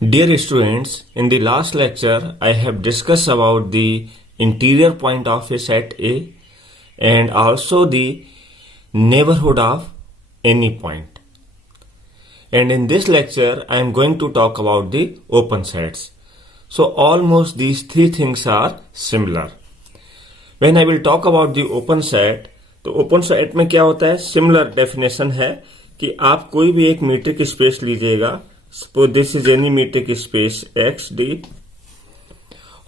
Dear students, in the last lecture, I have discussed about the interior point of a set A and also the neighborhood of any point. And in this lecture, I am going to talk about the open sets. So almost these three things are similar. When I will talk about the open set, तो open set में क्या होता है, similar definition है कि आप कोई भी एक मीट्रिक स्पेस लीजिएगा, suppose this is any metric space x D,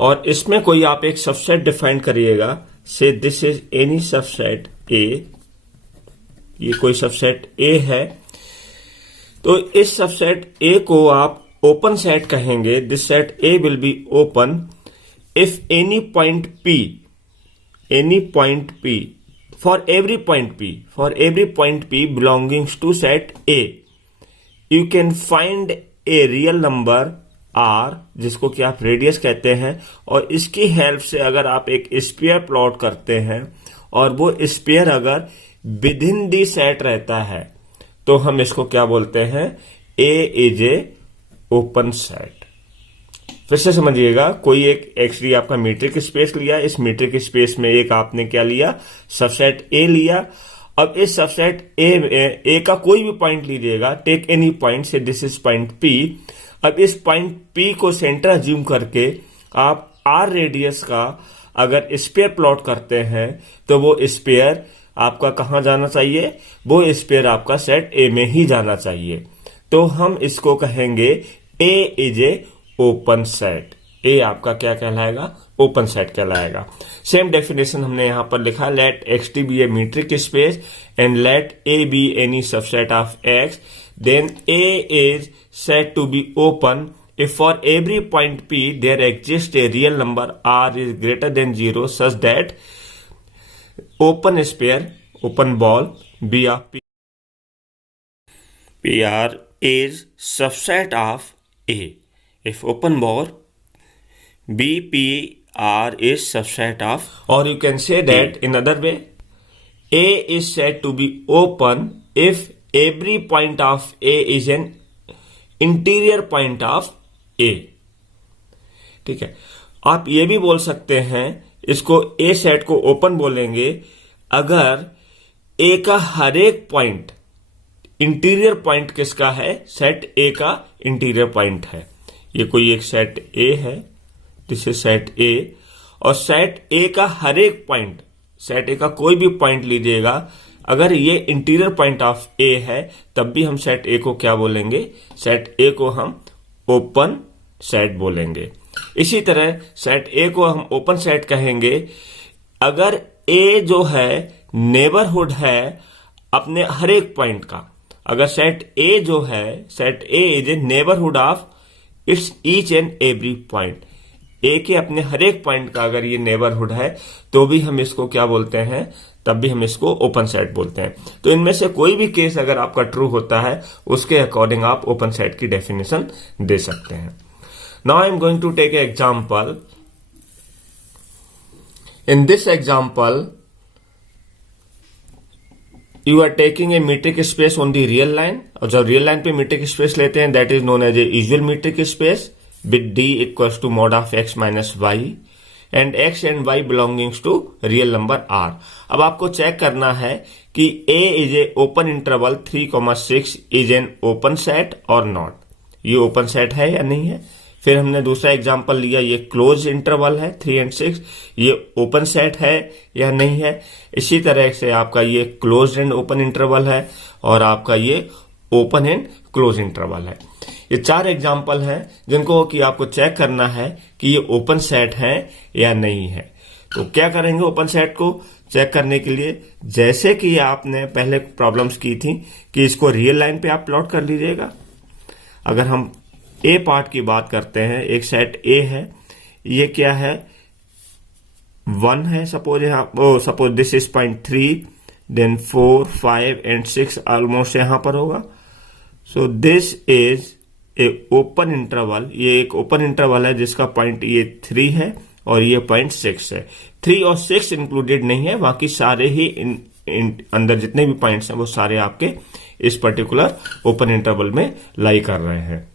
और इसमें कोई आप एक सबसेट डिफाइन करिएगा, से this is any subset A, ये कोई सबसेट ए है, तो इस सबसेट ए को आप ओपन सेट कहेंगे. This set A will be open if any point P for every point P belongs to set A, you can find a real number R, जिसको कि आप radius कहते हैं, और इसकी हेल्प से अगर आप एक स्फीयर प्लॉट करते हैं और वो स्फीयर अगर विद इन दी सेट रहता है तो हम इसको क्या बोलते हैं, A is a open set. फिर से समझिएगा, कोई एक एक्स आपका मीट्रिक स्पेस लिया, इस मीट्रिक स्पेस में एक आपने क्या लिया, सबसेट ए लिया. अब इस सबसेट ए का कोई भी पॉइंट लीजिएगा, टेक एनी पॉइंट, से दिस इज पॉइंट पी. अब इस पॉइंट पी को सेंटर अज्यूम करके आप आर रेडियस का अगर स्पेयर प्लॉट करते हैं तो वो स्पेयर आपका कहां जाना चाहिए, वो स्पेयर आपका सेट ए में ही जाना चाहिए. तो हम इसको कहेंगे A is a open set. A आपका क्या कहलाएगा, ओपन सेट कहलाएगा. सेम डेफिनेशन हमने यहां पर लिखा, let X T be a metric space and let A be any subset of X, then A is set to be open if for every point P there exists a real number R is greater than 0 such that open sphere, open ball BR is subset of A. If open ball BPR is subset of, or you can say that in other way, A is said to be open if every point of A is an interior point of A. ठीक है, आप ये भी बोल सकते हैं, इसको A set को ओपन बोलेंगे अगर A का हर एक पॉइंट इंटीरियर पॉइंट किसका है, सेट A का इंटीरियर पॉइंट है. ये कोई एक सेट A है, दिस इज सेट A, और सेट A का हर एक पॉइंट, सेट A का कोई भी पॉइंट लीजिएगा, अगर ये इंटीरियर पॉइंट ऑफ A है तब भी हम सेट A को क्या बोलेंगे, सेट A को हम ओपन सेट बोलेंगे. इसी तरह सेट A को हम ओपन सेट कहेंगे अगर A जो है नेबरहुड है अपने हर एक पॉइंट का. अगर सेट A जो है, set A is a neighbourhood of its each and every point, A के अपने हर एक पॉइंट का अगर ये नेबरहुड है तो भी हम इसको क्या बोलते हैं, तब भी हम इसको ओपन सेट बोलते हैं. तो इनमें से कोई भी केस अगर आपका ट्रू होता है उसके अकॉर्डिंग आप ओपन सेट की डेफिनेशन दे सकते हैं. Now I am going to take a example. In this example you are taking a metric space on the real line, और जब रियल लाइन पे मीट्रिक स्पेस लेते हैं that is known as a usual metric space with D equals to mod of X minus Y and X and Y belongings to real number R. अब आपको check करना है कि A is a open interval 3,6 is an open set और not, ये open set है या नहीं है. फिर हमने दूसरा एग्जांपल लिया, ये क्लोज इंटरवल है 3 और 6, ये ओपन सेट है या नहीं है. इसी तरह से आपका ये क्लोज एंड ओपन इंटरवल है और आपका ये ओपन एंड क्लोज इंटरवल है. ये 4 एग्जाम्पल हैं जिनको कि आपको चेक करना है कि ये ओपन सेट है या नहीं है. तो क्या करेंगे ओपन सेट को चेक करने के लिए, जैसे कि आपने पहले प्रॉब्लम्स की थी कि इसको रियल लाइन पे आप प्लॉट कर लीजिएगा. अगर हम ए पार्ट की बात करते हैं, एक सेट ए है, ये क्या है 1 है सपोज, यहाँ suppose this is point 3, then 4, 5 and 6 almost यहां पर होगा. So this is a open interval, ये एक ओपन इंटरवल है जिसका पॉइंट ये 3 है और ये पॉइंट 6 है. 3 और 6 इंक्लूडेड नहीं है, बाकी सारे ही अंदर जितने भी पॉइंट्स हैं वो सारे आपके इस पर्टिकुलर ओपन इंटरवल में लाई कर रहे हैं.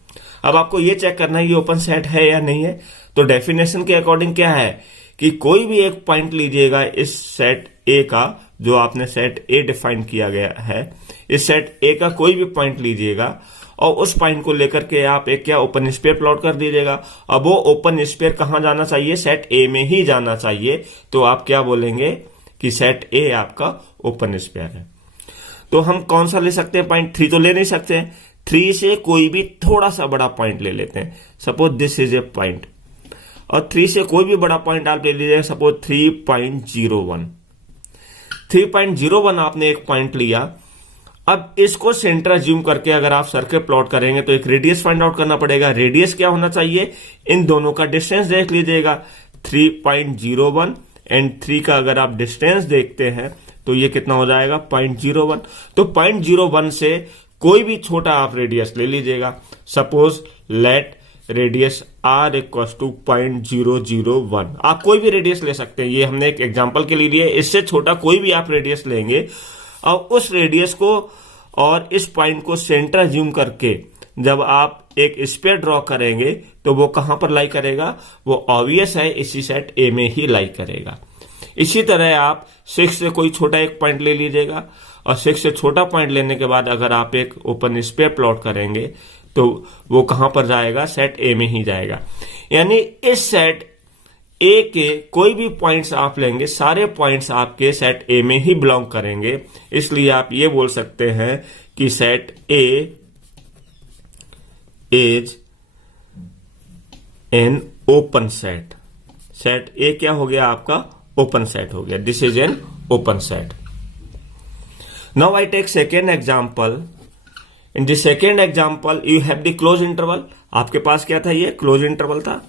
अब आपको ये चेक करना है ये ओपन सेट है या नहीं है। तो डेफिनेशन के अकॉर्डिंग क्या है कि कोई भी एक पॉइंट लीजिएगा इस सेट ए का, जो आपने सेट ए डिफाइन किया गया है, इस सेट ए का कोई भी पॉइंट लीजिएगा और उस पॉइंट को लेकर के आप एक क्या ओपन स्फीयर प्लॉट कर दीजिएगा। अब वो ओपन स्फीयर कहां जाना चाहिए, सेट ए में ही जाना चाहिए। तो आप क्या बोलेंगे कि सेट ए आपका ओपन स्फीयर है। तो हम कौन सा ले सकते हैं पॉइंट, 3 तो ले नहीं सकते, 3 से कोई भी थोड़ा सा बड़ा पॉइंट ले लेते हैं। Suppose this is A point, और 3 से कोई भी बड़ा पॉइंट आप ले लीजिएगा, सपोज 3.01। 3.01 आपने एक पॉइंट लिया। अब इसको सेंटर अज्यूम करके अगर आप सर्कल प्लॉट करेंगे तो एक रेडियस फाइंड आउट करना पड़ेगा। रेडियस क्या होना चाहिए, इन दोनों का डिस्टेंस देख लीजिएगा, 3.01 एंड 3 का अगर आप डिस्टेंस देखते हैं तो ये कितना हो जाएगा 0.01। तो 0.01 से कोई भी छोटा आप रेडियस ले लीजिएगा। Suppose let radius r equal to 0.001। आप कोई भी रेडियस ले सकते हैं, ये हमने एक एग्जांपल के लिए लिए। इससे छोटा कोई भी आप रेडियस लेंगे और उस रेडियस को और इस पॉइंट को सेंटर अज्यूम करके जब आप एक स्फीयर ड्रॉ करेंगे तो वो कहां पर लाई करेगा, वो ऑब्वियस है इसी सेट ए में ही लाई करेगा। इसी तरह आप 6 से कोई छोटा एक पॉइंट ले लीजिएगा और 6 से छोटा पॉइंट लेने के बाद अगर आप एक ओपन स्फीयर प्लॉट करेंगे तो वो कहां पर जाएगा, सेट ए में ही जाएगा। यानी इस सेट ए के कोई भी पॉइंट्स आप लेंगे, सारे पॉइंट्स आपके सेट ए में ही बिलोंग करेंगे। इसलिए आप ये बोल सकते हैं कि set A is an open set. Set A क्या हो गया आपका, ओपन सेट हो गया। This is an open set. Now I take second example. In the second example you have the close interval. आपके पास क्या था, ये क्लोज इंटरवल था।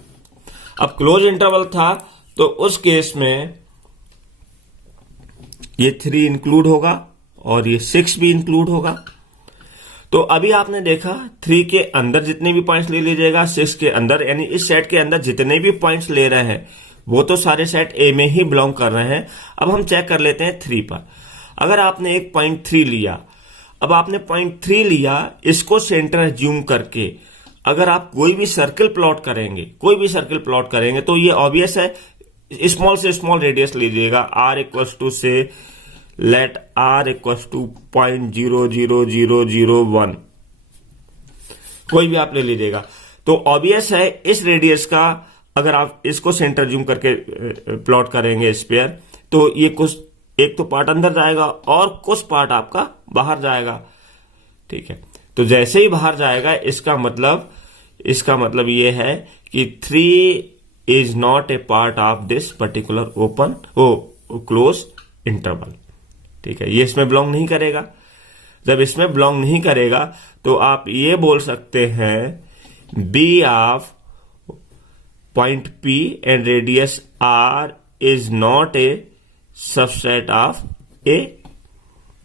अब क्लोज इंटरवल था तो उस केस में ये 3 इंक्लूड होगा और ये 6 भी इंक्लूड होगा। तो अभी आपने देखा 3 के अंदर जितने भी पॉइंट्स ले लीजिएगा, 6 के अंदर, यानी इस सेट के अंदर जितने भी पॉइंट्स ले रहे हैं वो तो सारे सेट ए में ही बिलोंग कर रहे हैं। अब हम चेक कर लेते हैं 3 पर। अगर आपने एक पॉइंट 3 लिया, अब आपने पॉइंट 3 लिया, इसको सेंटर अज्यूम करके अगर आप कोई भी सर्कल प्लॉट करेंगे तो ये ऑब्वियस है, स्मॉल से स्मॉल रेडियस लीजिएगा। r इक्वल्स टू से लेट r इक्वल्स टू 0.00001 कोई भी आप ले लीजिएगा। तो ऑब्वियस है इस रेडियस का अगर आप इसको सेंटर जूम करके प्लॉट करेंगे स्फीयर, तो ये कुछ एक तो पार्ट अंदर जाएगा और कुछ पार्ट आपका बाहर जाएगा। ठीक है, तो जैसे ही बाहर जाएगा इसका मतलब ये है कि 3 is not A part of this particular open close interval. ठीक है, ये इसमें बिलोंग नहीं करेगा। जब इसमें बिलोंग नहीं करेगा तो आप ये बोल सकते हैं B of point P and radius R is not a subset of A।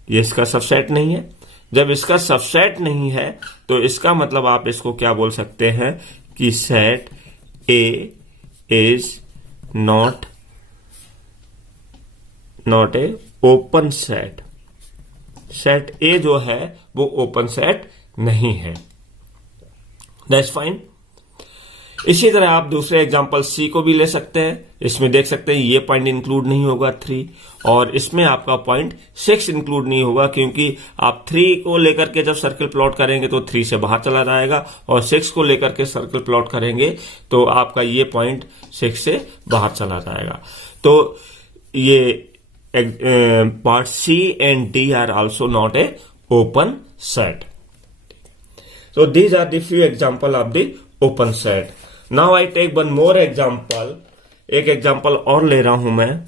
ये इसका सबसेट नहीं है। जब इसका सबसेट नहीं है तो इसका मतलब आप इसको क्या बोल सकते हैं कि set A is not a open set. Set A जो है वो ओपन सेट नहीं है। That's fine. इसी तरह आप दूसरे एग्जांपल C को भी ले सकते हैं। इसमें देख सकते हैं ये पॉइंट इंक्लूड नहीं होगा 3, और इसमें आपका पॉइंट 6 इंक्लूड नहीं होगा, क्योंकि आप 3 को लेकर के जब सर्कल प्लॉट करेंगे तो 3 से बाहर चला जाएगा, और 6 को लेकर के सर्कल प्लॉट करेंगे तो आपका ये पॉइंट 6 से बाहर चला जाएगा। तो ये part C and D are also not a open set. So these are the few example of the open set. Now I take one more example. एक एग्जाम्पल और ले रहा हूं मैं।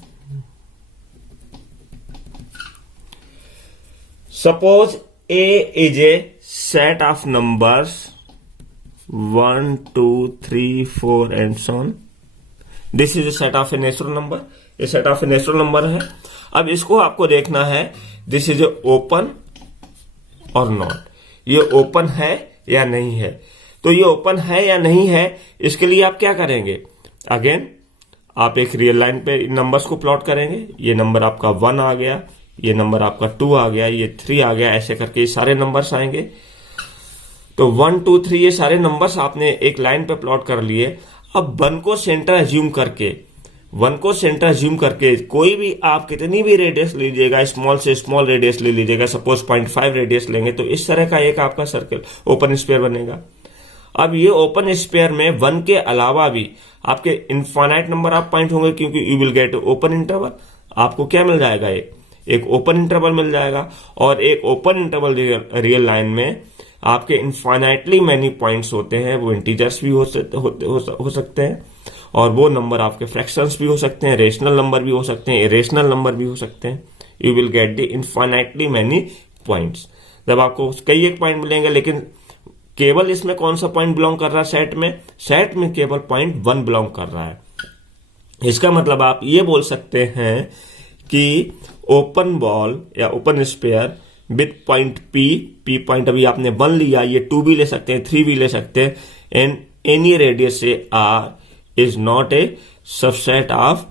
Suppose A is a set of numbers 1, 2, 3, 4 and so on. This is a set of a natural number. ये set of a natural number है। अब इसको आपको देखना है दिस इज ए ओपन और नॉट। ये ओपन है या नहीं है। तो ये ओपन है या नहीं है, इसके लिए आप क्या करेंगे, अगेन आप एक रियल लाइन पे नंबर्स को प्लॉट करेंगे। ये नंबर आपका 1 आ गया, ये नंबर आपका 2 आ गया, ये 3 आ गया, ऐसे करके ये सारे नंबर्स आएंगे। तो 1 2 3 ये सारे नंबर्स आपने एक लाइन पे प्लॉट कर लिए। अब 1 को सेंटर एज्यूम करके, 1 को सेंटर एज्यूम करके कोई भी आप कितनी भी रेडियस लीजिएगा, स्मॉल से स्मॉल रेडियस ले लीजिएगा, सपोज 0.5 रेडियस लेंगे, तो इस तरह का एक आपका सर्कल ओपन स्फीयर बनेगा। अब ये ओपन स्फीयर में 1 के अलावा भी आपके इनफाइनाइट नंबर ऑफ पॉइंट होंगे, क्योंकि you will get open interval. आपको क्या मिल जाएगा, एक ओपन इंटरवल मिल जाएगा। और एक ओपन इंटरवल रियल लाइन में आपके इनफाइनाइटली मैनी पॉइंट्स होते हैं, वो इंटीजर्स भी हो सकते हैं, और वो नंबर आपके फ्रैक्शंस भी हो सकते हैं, रेशनल नंबर भी हो सकते हैं, इरेशनल नंबर भी हो सकते हैं। You will get the infinitely many points. जब आपको कई एक पॉइंट मिलेंगे, लेकिन केवल इसमें कौन सा पॉइंट बिलोंग कर रहा है, सेट में केवल पॉइंट 1 बिलोंग कर रहा है। इसका मतलब आप ये बोल सकते हैं कि ओपन बॉल या open sphere with point P point अभी आपने 1 लिया, ये 2 भी ले सकते हैं, 3 भी ले सकते हैं, एंड एनी रेडियस से R is not a subset of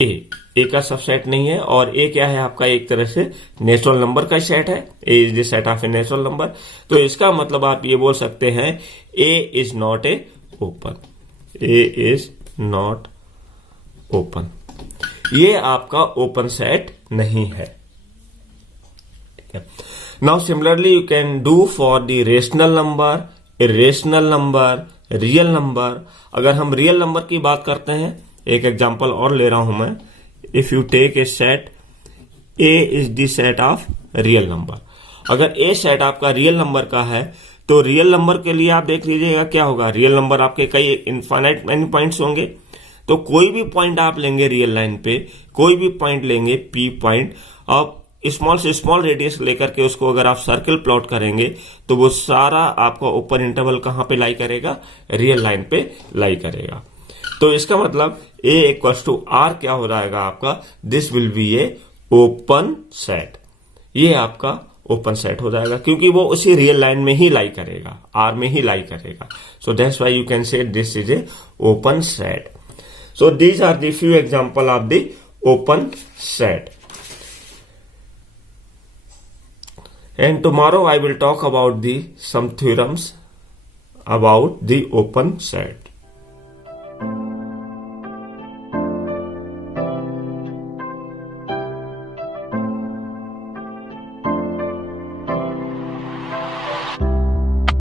A का सबसेट नहीं है। और ए क्या है आपका, एक तरह से नेचुरल नंबर का सेट है। A is the set of a natural number. तो इसका मतलब आप ये बोल सकते हैं A is not a open, A is not open, ये आपका ओपन सेट नहीं है। ठीक है। Now similarly you can do for the rational number, irrational number, real number. अगर हम रियल नंबर की बात करते हैं, एक एग्जांपल और ले रहा हूं मैं। If you take a set, A is the set of real number. अगर ए सेट आपका रियल नंबर का है, तो रियल नंबर के लिए आप देख लीजिएगा क्या होगा। रियल नंबर आपके कई इनफाइनाइट मैनी पॉइंट्स होंगे, तो कोई भी पॉइंट आप लेंगे रियल लाइन पे, कोई भी पॉइंट लेंगे पी पॉइंट, अब स्मॉल से स्मॉल रेडियस लेकर के उसको अगर आप सर्कल प्लॉट करेंगे, तो वो सारा आपका ओपन इंटरवल कहां पे लाई करेगा, रियल लाइन पे लाई करेगा। तो इसका मतलब ए इक्वल्स टू आर क्या हो जाएगा आपका, this will be A open set. ये आपका ओपन सेट हो जाएगा, क्योंकि वो उसी रियल लाइन में ही लाई करेगा, आर में ही लाई करेगा। So that's why you can say this is a open set. So these are the few example of the open set. And tomorrow I will talk about some theorems about the open set.